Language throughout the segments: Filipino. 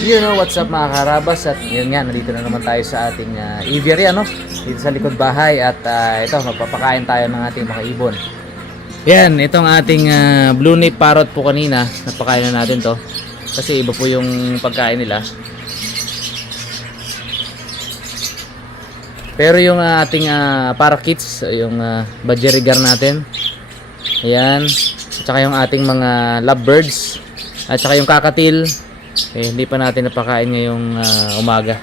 You know what's up mga karabas, at yun nga, nandito na naman tayo sa ating aviary, ano? Dito sa likod bahay, at ito, magpapakain tayo ng ating mga ibon. Yan, itong ating blue nape parrot po kanina, napakain na natin to. Kasi iba po yung pagkain nila. Pero yung ating parakeets, yung budgerigar natin, ayan, at saka yung ating mga lovebirds, at saka yung kakatil, hindi pa natin napakain ngayong umaga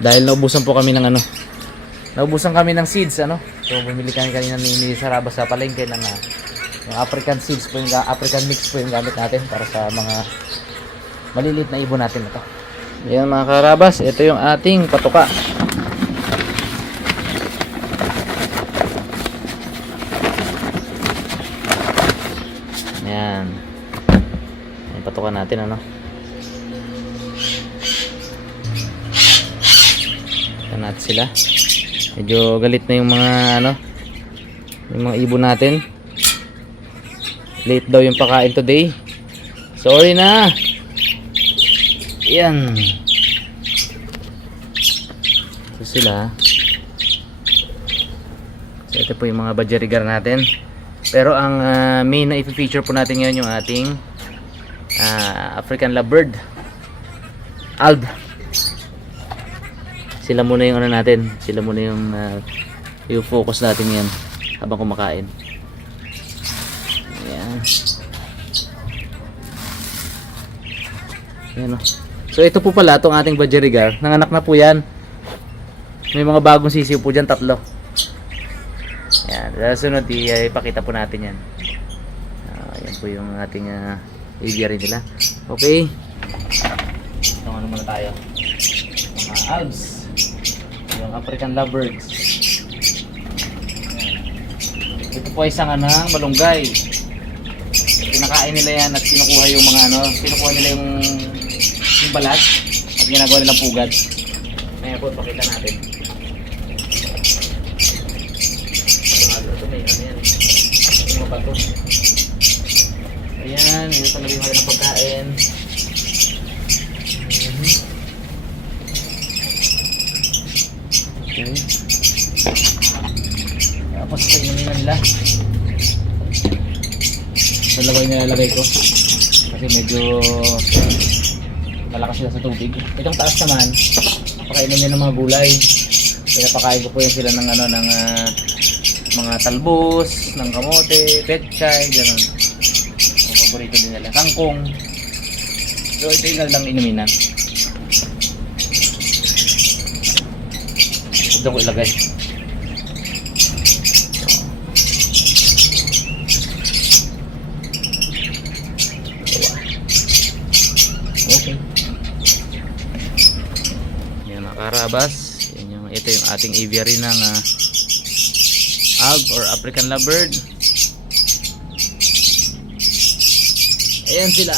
dahil naubusan po kami ng naubusan kami ng seeds, ano. So bumili kami kanina ni Sarabas sa palengke ng yung African seeds po, yung African mix po yung gamit natin para sa mga maliliit na ibon natin ito. Ayan mga karabas, ito yung ating patuka. Ayan, yung patuka natin, ano. Natin sila. Medyo galit na yung mga yung mga ibon natin. Late daw yung pakain today. Sorry na. Yan. So sila. So ito po yung mga budgerigar natin. Pero ang main na i-feature po natin ngayon yung ating African lovebird, Alb. Sila muna yung natin, sila muna yung focus natin yan habang kumakain. Ayan. Ayan, oh. So ito po pala itong ating budgerigar, nanganak na po yan. May mga bagong sisiw po dyan, 3. Ayan, sunod ipakita po natin yan. Ayan po yung ating aviary nila. Okay, ito muna tayo, mga Albs, yung African lovebirds. Ito po ay isang malunggay. Pinakain nila yan at kinukuha yung mga kinukuha nila yung balat at ginagawa nilang pugad. Ngayon po pakita natin. Ito may yan. Ito mga bato. Ayan, ito talaga yung ng pagkain. Okay. Tapos kainin na nila. Dalawa yung nilalagay ko kasi medyo malakas sila sa tubig. Itong taas naman, pakainin nila ng mga gulay. Pinapakain ko po yan sila ng ng mga talbos, ng kamote, petchay, gano'n. Ang paborito din nila, kangkong. So ito yung lang inuminan. Ito ko ilagay. Okay. Yan mga karabas. Ito yung ating aviary ng Alb or African lovebird. Ayan sila.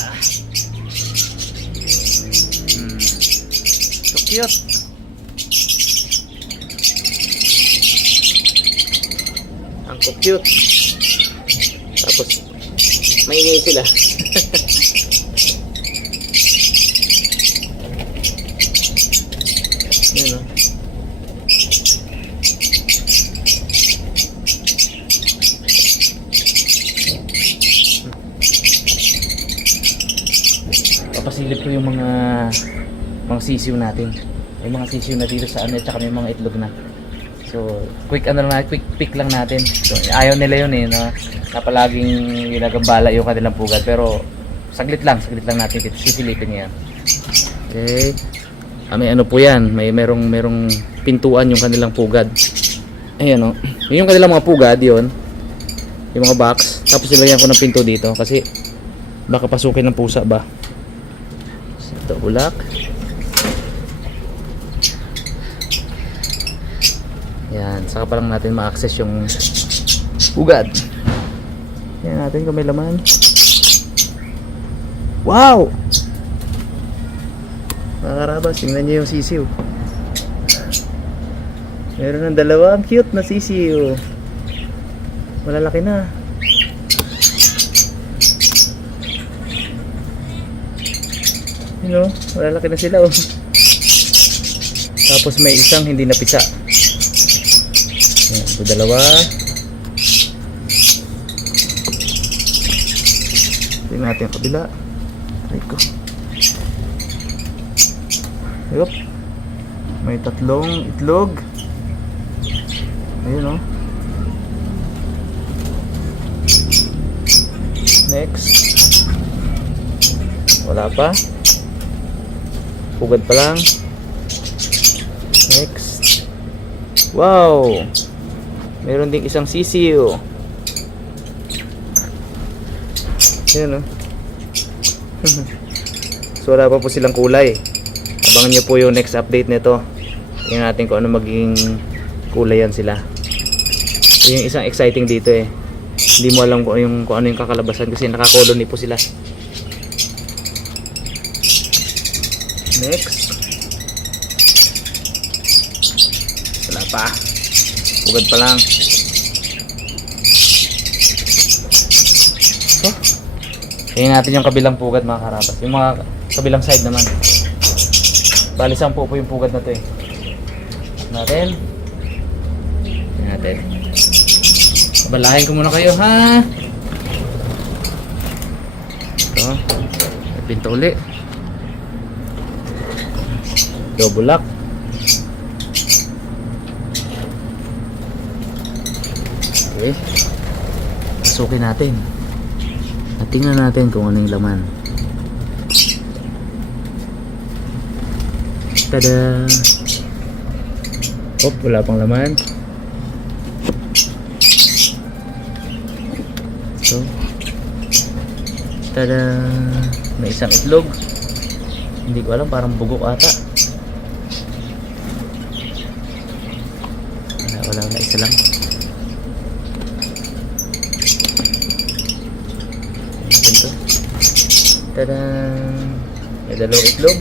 So cute. Ang cute. Tapos maingay sila. Yun, no? Papasilip ko yung mga sisiw natin. May mga sisiw na dito sa at saka may mga itlog na. So, quick pick lang natin. So, ayaw nila yun na palaging ginagambala yung kanilang pugad. Pero, saglit lang natin dito. Sisilipin niya yan. Okay. May po yan. Merong pintuan yung kanilang pugad. Ayan, o. Yung kanilang mga pugad, yun. Yung mga box. Tapos nilagyan ko ng pinto dito. Kasi, baka pasukin ng pusa ba. Ito, ulak. Yan, saka pa lang natin ma-access yung pugad. Yan natin kung may laman. Wow! Mga karabas, tingnan nyo yung sisiw. Meron ng dalawa, ang cute na sisiw. Malalaki na. You know, malalaki na sila oh. Tapos may isang hindi napisa. Ayan, ito dalawa. Tingnan natin ang kabila. Ay ko. Yup. May tatlong itlog. Ayun oh. Next. Wala pa. Pugad pa lang. Next. Wow. Meron ding isang sisiyo. Ayan oh. So wala pa po silang kulay. Abangan nyo po yung next update nito. Tingnan natin kung ano magiging kulay yan sila. So, yung isang exciting dito eh. Hindi mo alam kung ano yung kakalabasan kasi nakakolony po sila. Next. Wala pa. Pugad pa lang. So, tingnan natin yung kabilang pugad mga karabas. Yung mga kabilang side naman. Bali 10 po yung pugad na to eh. Natin. Tingnan natin. Balahin ko muna kayo ha. Ito. May pinto uli. Double lock. Okay. Pasukin natin. At tingnan natin kung ano yung laman. Tada! Oh, wala pang laman. So, tada! May isang itlog. Hindi ko alam, parang bugok ata. Wala na, isa lang. Tingnan to. Tada! May dalawang itlog.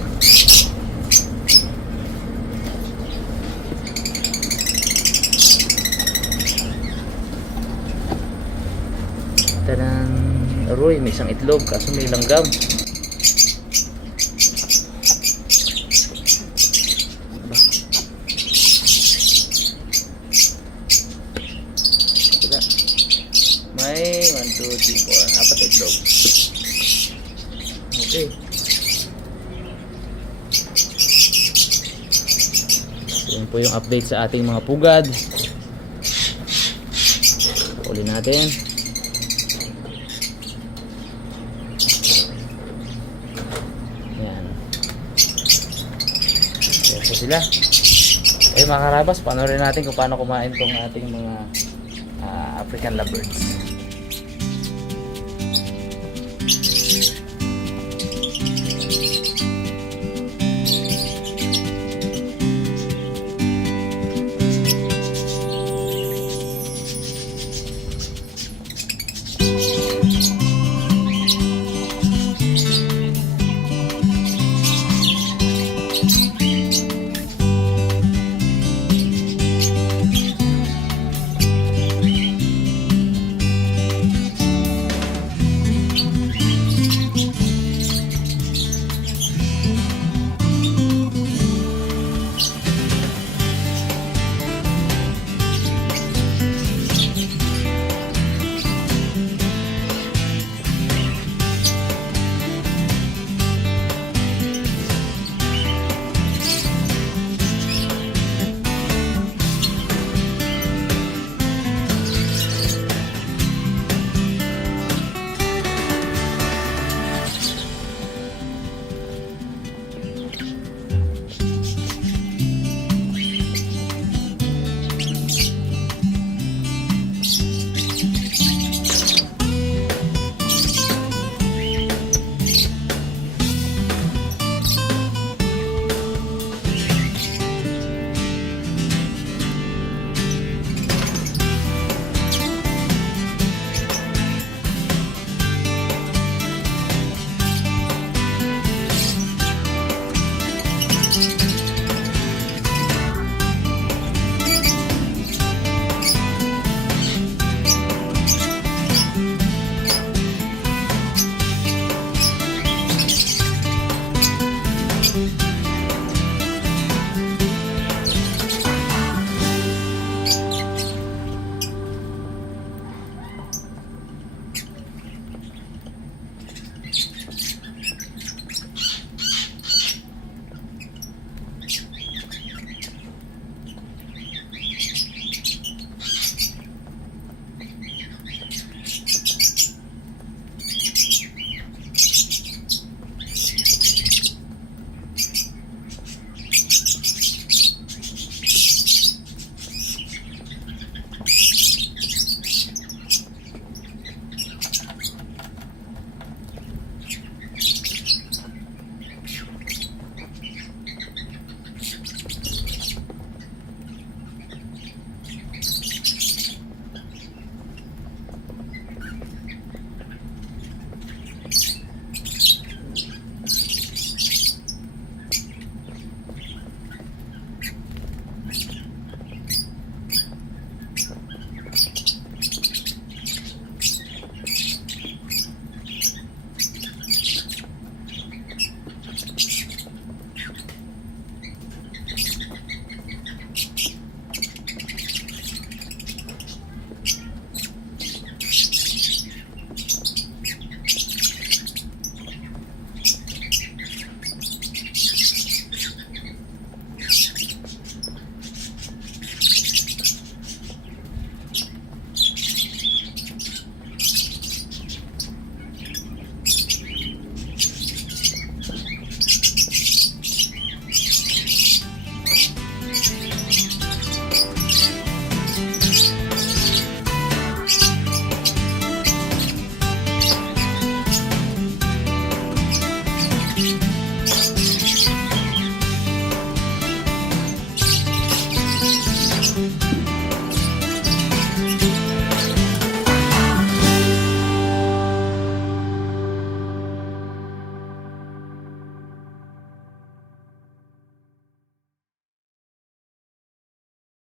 Tadang! Aroy, may isang itlog kaso may langgam. Aba. Ito. May 1, 2, 3, 4. Apat na itlog. Okay. So, yun po yung update sa ating mga pugad. Uli natin. Sila. Eh mga karabas, panoorin natin kung paano kumain tong ating mga African lovebirds.